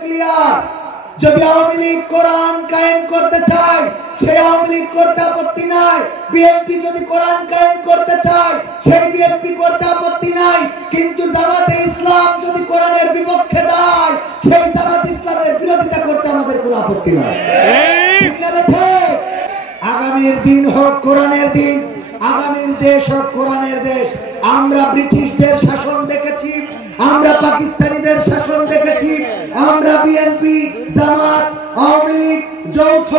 Clear. যদি আওয়ামী লীগ কোরআন কায়েম করতে চায় সেই আওয়ামী লীগ করতে আপত্তি নাই, বিএনপি যদি কোরআন কায়েম করতে চায় সেই বিএনপি করতে আপত্তি নাই, কিন্তু জামাতে ইসলাম যদি কোরআনের বিপক্ষে দাঁড়ায় সেই জামাত ইসলামের বিরোধিতা করতে আমাদের কোনো আপত্তি নাই। ঠিক না বেঠে? আগামীর দিন হোক কোরআনের দিন, আগামীর দেশ হোক কোরআনের দেশ। আমরা ব্রিটিশদের শাসন দেখেছি, আমরা পাকিস্তানিদের শাসন দেখেছি, আমরা বিএনপি, জামাত, আওয়ামী লীগ যৌথ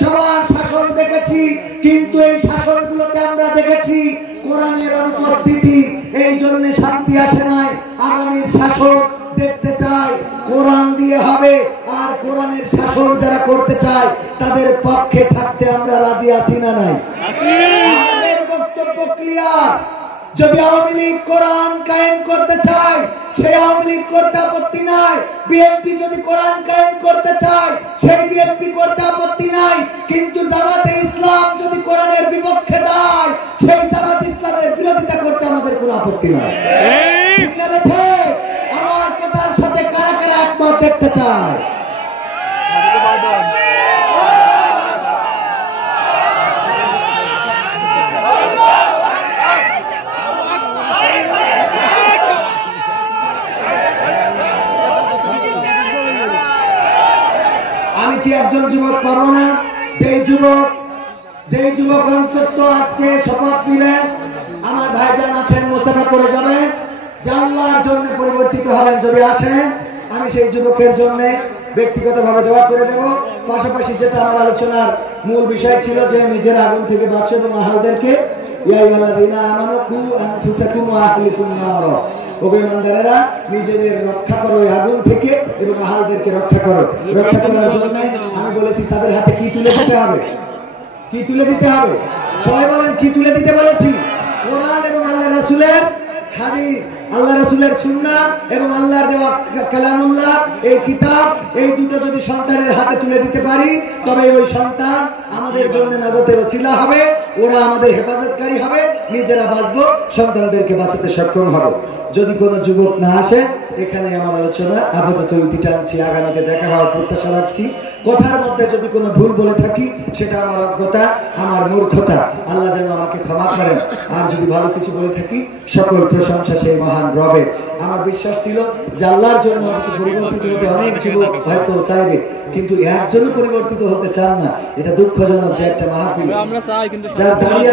সবার শাসন দেখেছি, কিন্তু এই শাসনগুলোতে আমরা দেখেছি কোরআনের অনুপস্থিতি। এই জন্য শান্তি আসে নাই। আগামীর শাসন দেখতে চাই কোরআন দিয়ে হবে, আর কোরআনের শাসন যারা করতে চায় তাদের পক্ষে থাকতে আমরা রাজি আছি না নাই? আমাদের বক্তব্য ক্লিয়ার। যদি আওয়ামী লীগ কোরআন কায়েম করতে চায় সেই আওয়ামী লীগ করতে আপত্তি নাই, বিএনপি যদি কোরআন কায়েম করতে চায় সেই বিএনপি করতে আপত্তি নাই, কিন্তু জামাতে ইসলাম যদি কোরআনের বিপক্ষে দাঁড়ায় সেই জামাত ইসলামের বিরোধিতা করতে আমাদের কোনো আপত্তি নাই। ঠিক না বেঠে? আমার কথার সাথে কারা কারা একমত দেখতে চায়? আমি কি একজন যুবক পাবো না? যেই যুবক অন্তত আজকে শপথ নিলে আমার ভাইজান আছেন মুসাফা করে যাবেন, আল্লাহর জন্য পরিবর্তিত হবেন, যদি আসেন আমি সেই যুবকের জন্য ব্যক্তিগতভাবে দোয়া করে দেব। পাশাপাশি যেটা আমার আলোচনার মূল বিষয় ছিল যে নিজের আগুন থেকে বাঁচো এবং আহলদেরকে নিজেদের রক্ষা করো এই আগুন থেকে এবং আহলদেরকে রক্ষা করো। রক্ষা করার জন্য আমি বলেছি তাদের হাতে কি তুলে দিতে হবে? কি তুলে দিতে হবে? সবাই বলেন কি তুলে দিতে বলেছি? কোরআন এবং আল্লাহ রাসূলের হাদিস, আল্লাহ রাসূলের সুন্নাহ এবং আল্লাহর দেওয়া কালামুল্লাহ এই কিতাব, এই দুটো যদি সন্তানের হাতে তুলে দিতে পারি তবে ওই সন্তান আমাদের জন্য নাজাতের ওসিলা হবে, ওরা আমাদের হেফাজতকারী হবে, নিজেরা বাঁচবো, সন্তানদেরকে বাঁচাতে সক্ষম হব। যদি কোনো যুবক না আসে এখানে আমার আলোচনা আপাতত ইতি টানছি, আগামীতে দেখা হওয়ার প্রত্যাশা রাখছি। কথার মধ্যে যদি কোনো ভুল বলে থাকি সেটা আমার অজ্ঞতা, আমার মূর্খতা, আল্লাহ যেন আমাকে ক্ষমা করেন। আর যদি ভালো কিছু বলে থাকি সকল প্রশংসা সেই মহান রবের। আমার বিশ্বাস ছিল যে আল্লাহর জন্য পরিবর্তিত হতে অনেক যুবক হয়তো চাইবে, কিন্তু একজনও পরিবর্তিত হতে চান না। এটা দুঃখজনক যে একটা মাহফিল যার দাঁড়িয়ে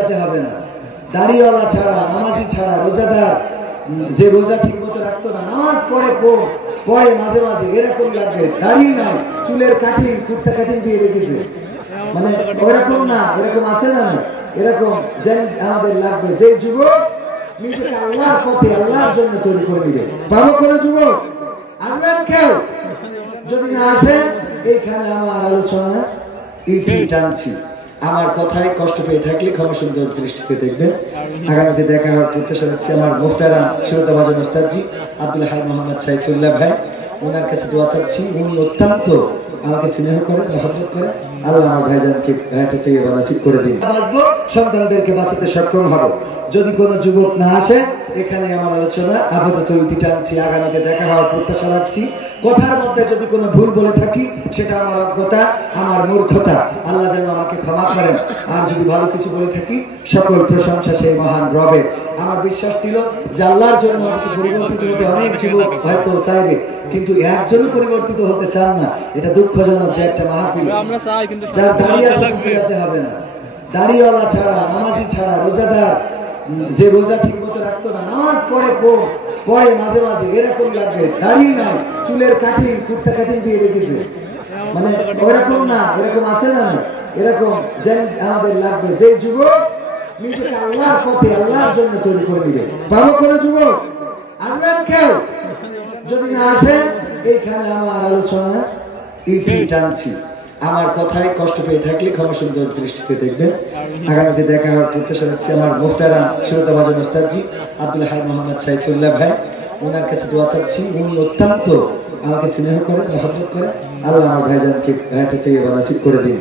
আছে হবে না, দাড়িওয়ালা ছাড়া, নামাজি ছাড়া, রোজাদার যে রোজা ঠিক মতো রাখতো না, নামাজ পড়ে মাঝে মাঝে, এরকম লাগবে। দাড়ি নাই, চুলের কাটিং, কুর্তা কাটিং দিয়ে রেখেছে, মানে ওইরকম না, এরকম আছে না? এরকম যেন আমাদের লাগবে। যে যুবক নিজেকে আল্লাহর পথে আল্লাহর জন্য তৈরি করে দিবে, পাবো কোনো যুবক? আনবেন কেউ? যদি না আসেন এইখানে আমার আলোচনা ইতি টানছি। আমার কথায় কষ্ট পেয়ে থাকলে ক্ষমা সুন্দর দৃষ্টিতে দেখবেন। আগামীতে দেখা হওয়ার প্রত্যাশা রাখছি। আমার মুহতারাম শ্রোতাভাজন ওস্তাদজি আব্দুল হাই মোহাম্মদ সাইফুল্লাহ ভাই, ওনার কাছে দোয়া চাচ্ছি। উনি অত্যন্ত আমাকে স্নেহ করেন, মহব্বত করেন। আরো আমার ভাইজানকে হায়াতে তৈয়বা নসিব করে দিন, বাঁচবো, সন্তানদেরকে বাঁচাতে সক্ষম হব। যদি কোনো যুবক না আসে এখানে আমার আলোচনা আপাতত ইতি টানছি। আগামীতে দেখা হওয়ার প্রত্যাশা রাখছি। কথার মধ্যে যদি কোনো ভুল বলে থাকি সেটা আমার অজ্ঞতা, আমার মূর্খতা, আল্লাহ যেন আমাকে ক্ষমা করেন। আর যদি ভালো কিছু বলে থাকি সকল প্রশংসা সেই মহান রবের। আমার বিশ্বাস ছিল যে আল্লাহর জন্য পরিবর্তিত হতে অনেক যুবক হয়তো চাইবে, কিন্তু একজনও পরিবর্তিত হতে চান না। এটা দুঃখজনক যে একটা মাহফিল যার দাঁড়িয়ে আছে হবে না, দাড়িওয়ালা ছাড়া, নামাজি ছাড়া, রোজাদার যে রোজা ঠিক মতো রাখতো না, নামাজ পড়ে মাঝে মাঝে, এরকম লাগবে। দাড়ি নাই, চুলের কাটিং, কুর্তা কাটিং দিয়ে রেখেছে, মানে ওইরকম না, এরকম আছে না? এরকম যেন আমাদের লাগবে। যে যুবক নিজেকে আল্লাহর পথে আল্লাহর জন্য তৈরি করে দিবে, পাবো কোনো যুবক? আনবেন কেউ? যদি না আসেন এইখানে আমার আলোচনা ইতি টানছি। আমার কথায় কষ্ট পেয়ে থাকলে ক্ষমা সুন্দর দৃষ্টিতে দেখবেন। আগামীতে দেখা হওয়ার প্রত্যাশা রাখছি। আমার মুহতারাম শ্রোতাভাজন ওস্তাদজি আব্দুল হাই মোহাম্মদ সাইফুল্লাহ ভাই, ওনার কাছে দোয়া চাচ্ছি। উনি অত্যন্ত আমাকে স্নেহ করেন, মহব্বত করেন। আরো আমার ভাইজানকে হায়াতে তৈয়বা নসিব করে দিন।